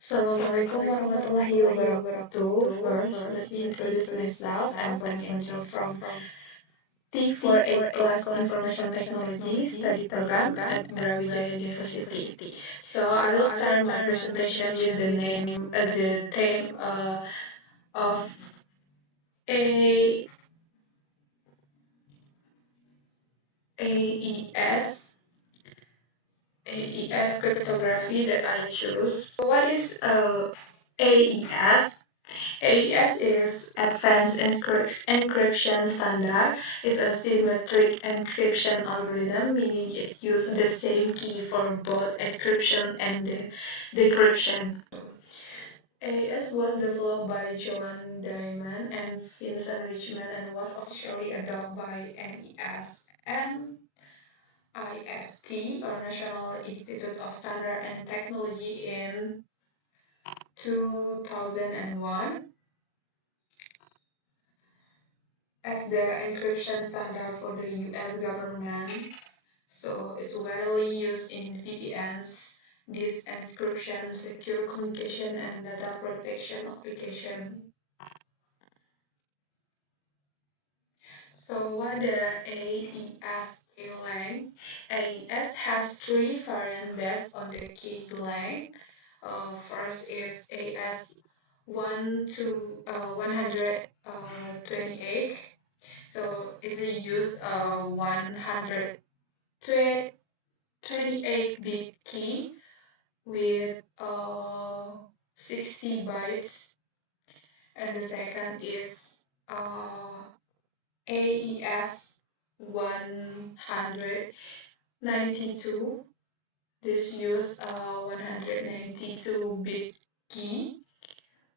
Assalamualaikum warahmatullahi wabarakatuh. First, let me introduce myself. I'm Fani Angel from T48 Class Information Technology Study Program at Brawijaya University. So I will start my presentation with the theme of A AES AES cryptography that I choose. So what is AES? AES is Advanced Encryption Standard. It's a symmetric encryption algorithm, meaning it uses the same key for both encryption and decryption. AES was developed by Joan Diamond and Vincent Richmond and was officially adopted by NES and IST, or National Institute of Standard and Technology, in 2001 as the encryption standard for the US government. So it's widely used in VPNs, disk encryption, secure communication, and data protection application. So what the AES length? AES has three variants based on the key length. First is AS 1 to 128. So it's a use 128-bit key with 60 bytes, and the second is uh, AES 192. This use 192-bit key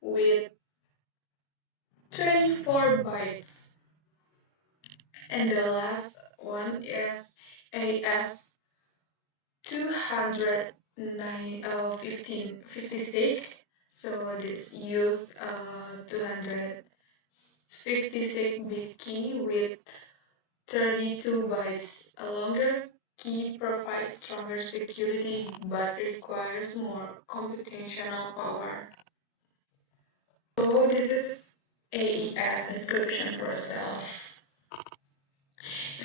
with 24 bytes, and the last one is AS 256. So this use 256-bit key with 32 bytes. A longer key provides stronger security but requires more computational power. So this is AES encryption process.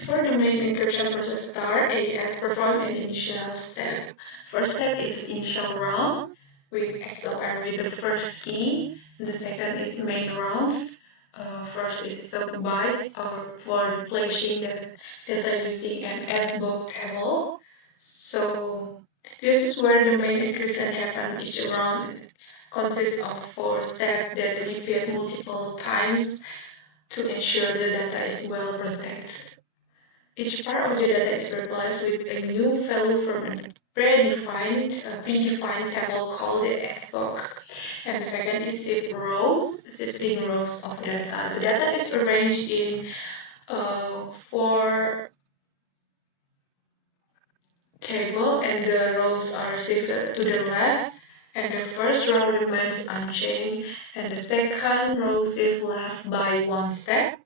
For the main encryption process start, AES perform an initial step. First step is initial round with XOR with the first key. The second is main round. First is sub bytes or for replacing the data using an SBOK table. So this is where the main encryption happens. Each round consists of four steps that repeat multiple times to ensure the data is well protected. Each part of the data is replaced with a new value from a predefined table called the SBOK. And the second is shifting rows of data. The data is arranged in four table, and the rows are shifted to the left, and the first row remains unchanged, and the second row shifts left by one step,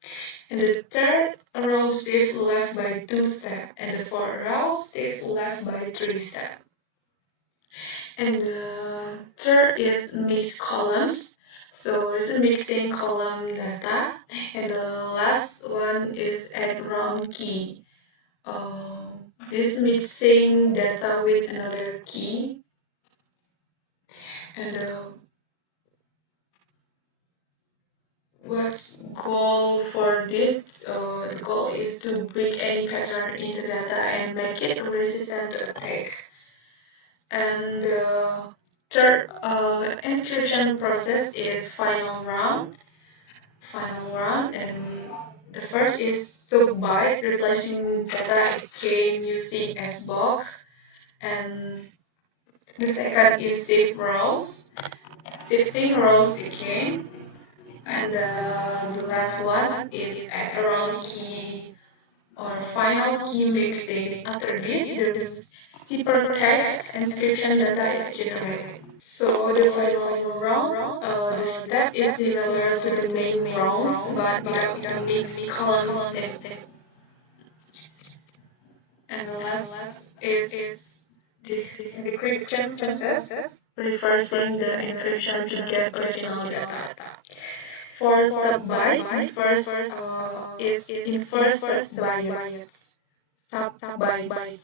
and the third row shifts left by two steps, and the fourth row shifts left by three steps. And the third is mixed columns. So it's a mixing column data, and the last one is add round key. Uh, this mixing data with another key, and what's goal for this? The goal is to break any pattern in the data and make it resistant to attack. And the third encryption process is final round, and the first is sub-byte, replacing data again using SBOK, and the second is shifting rows again, and the last one is add around key or final key mixing. After this, the zipper tag encryption data is generated. So the final round, the step is similar to the main rounds, but without the mixed column step. And the last is the decryption process. reversing the encryption to get original data. For sub-byte, is in first bytes. Sub-bytes.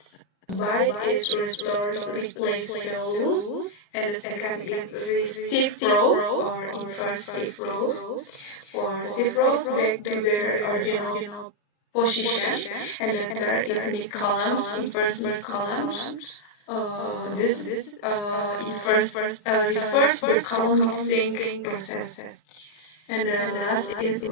Byte is restores replace values, and the second is receive rows or inverse shift rows. For shift rows back to their original position, and then third is mid columns, inverse mid columns. This refers the column mixing process. And the last is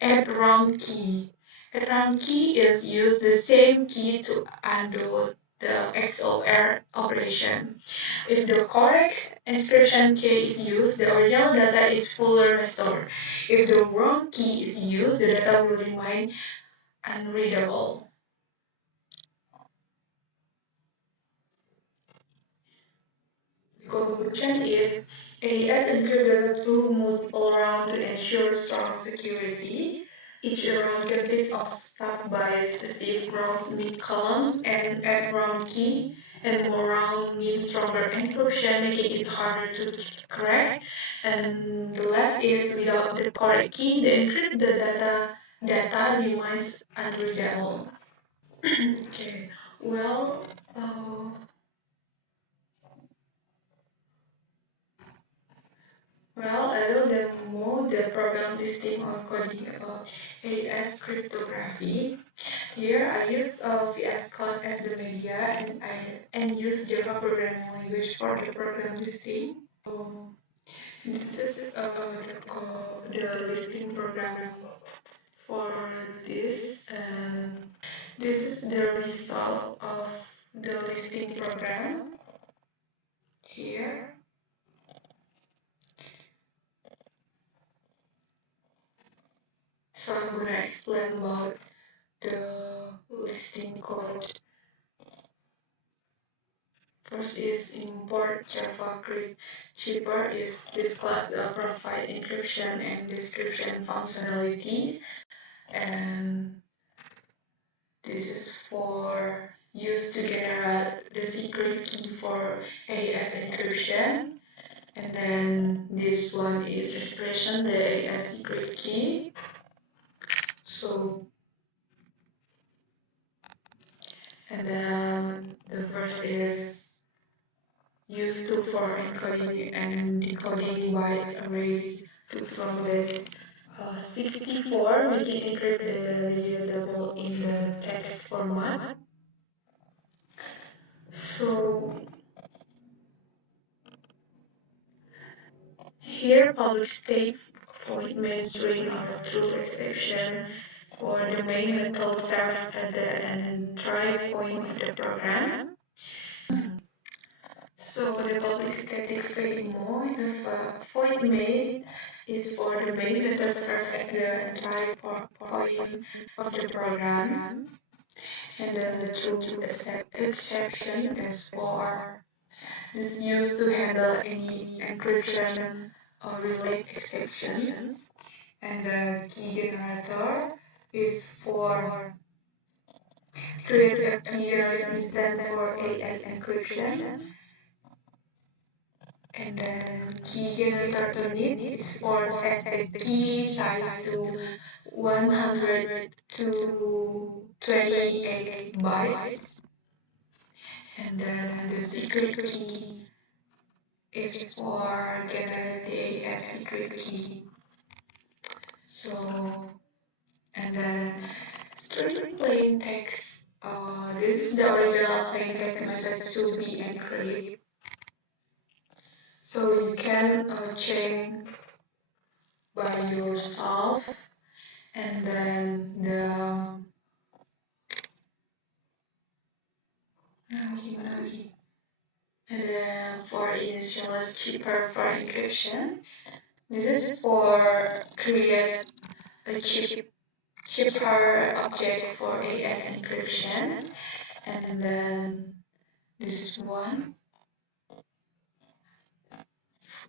add round key. Add round key is use the same key to undo the XOR operation. If the correct inscription key is used, the original data is fully restored. If the wrong key is used, the data will remain unreadable. The conclusion is AES encrypted through multiple rounds to ensure strong security. Each round consists of sub by specific rows mid columns and add round key, and more round means stronger encryption, making it harder to crack. And the last is without the correct key, the encrypted data remains unreadable. Okay, well, uh, I will demo the program listing on coding about AES cryptography. Here I use VS Code as the media and use Java programming language for the program listing. So this is the listing program for this, and this is the result of the listing program here. So I'm gonna explain about the listing code. First is import JavaScript. Cheaper is this class provide encryption and description functionalities, and this is for use to generate the secret key for AES encryption. And then this one is represent the AES secret key. So, and then the first is used to for encoding and decoding byte arrays to from this 64, making encrypt the readable in the text format. So here public state point mainstream are true exception for the main mental serve at the and try point of the program. So the public static void main is for the main method serve as the entire point of the program, and then the true exception is for this used to handle any encryption or relate exceptions, and the key generator is for create a key generator instance for AES encryption. And then key generator init is for set the key size to 100 to 28 bytes. And then the secret key is for generate the AES secret key. So, and then string plain text. This is the original plain text message to be encrypted. So you can check by yourself, and then for initial is cheaper for encryption. This is for create a cheaper object for AES encryption, and then this one,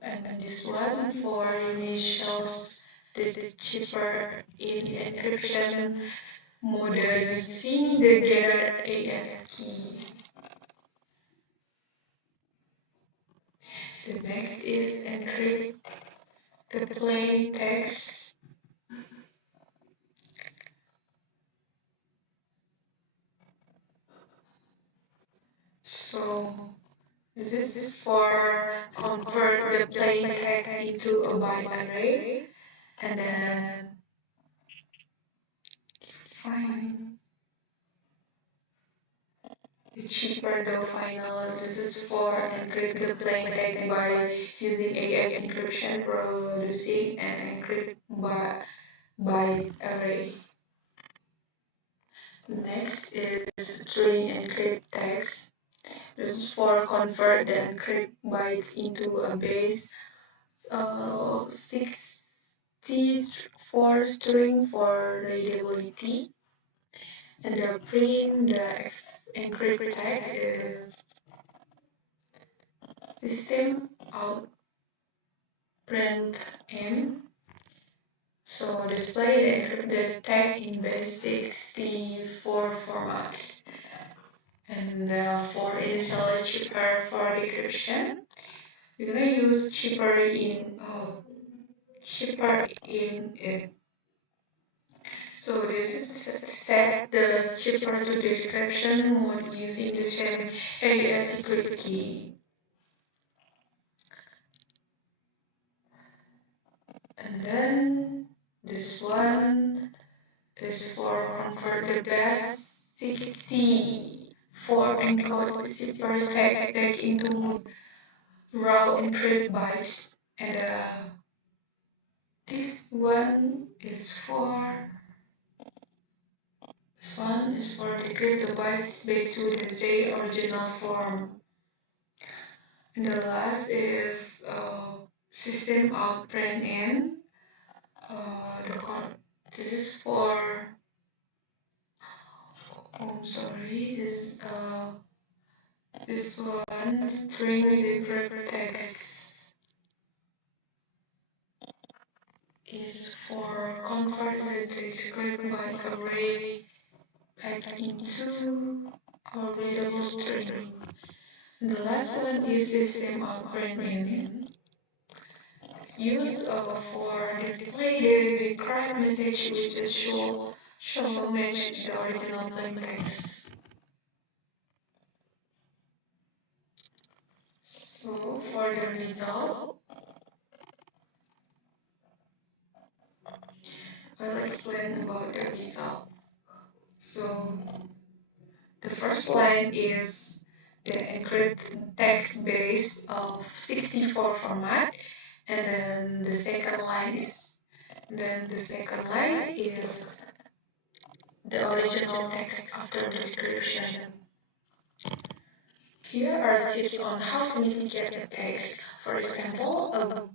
and this one for initials, the cheaper in encryption model using the getter AES key. The next is encrypt the plain text. So this is for convert the plain text into a byte array and then find the cheaper the final. This is for encrypt the plain text by using AS encryption, producing an encrypt byte array. Next is string encrypt text. This is for convert the encrypt bytes into a base 64 string for readability. And the print the encrypt text is system out print in. So display the encrypted tag in base 64 format. And for initial cheaper for decryption, we're gonna use cheaper in it. So this is set the cheaper to decryption mode using the same AES secret key. And then this one is for convert the best 64 encode zipper tag back into raw encrypt bytes. And this one is for decrypt the bytes back to the Z original form. And the last is system out print in. This is for sorry, this one string delivered text is for convert the script by array back into a readable string. And the last one is system out print in. It's used for display the decrypt message which is show match the original plain text. So for the result, I'll explain about the result. So the first line is the encrypted text base of 64 format, and then the second line is the original text after the description. Here are tips on how to mitigate the text. For example, a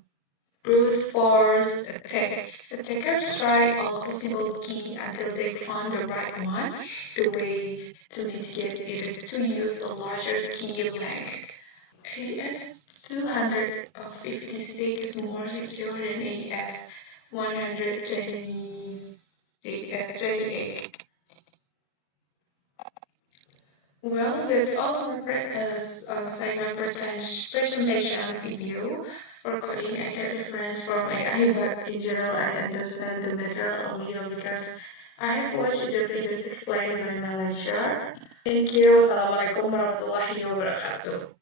brute force attack. Attackers try all possible keys until they found the right one. The way to mitigate it is to use a larger key length. AES 256 is more secure than AES 128. Well, that's all our cycle presentation video. For coding, I get difference from AI, but in general, I understand the material because I have watched the videos explained in my lecture. Thank you. Assalamualaikum warahmatullahi wabarakatuh.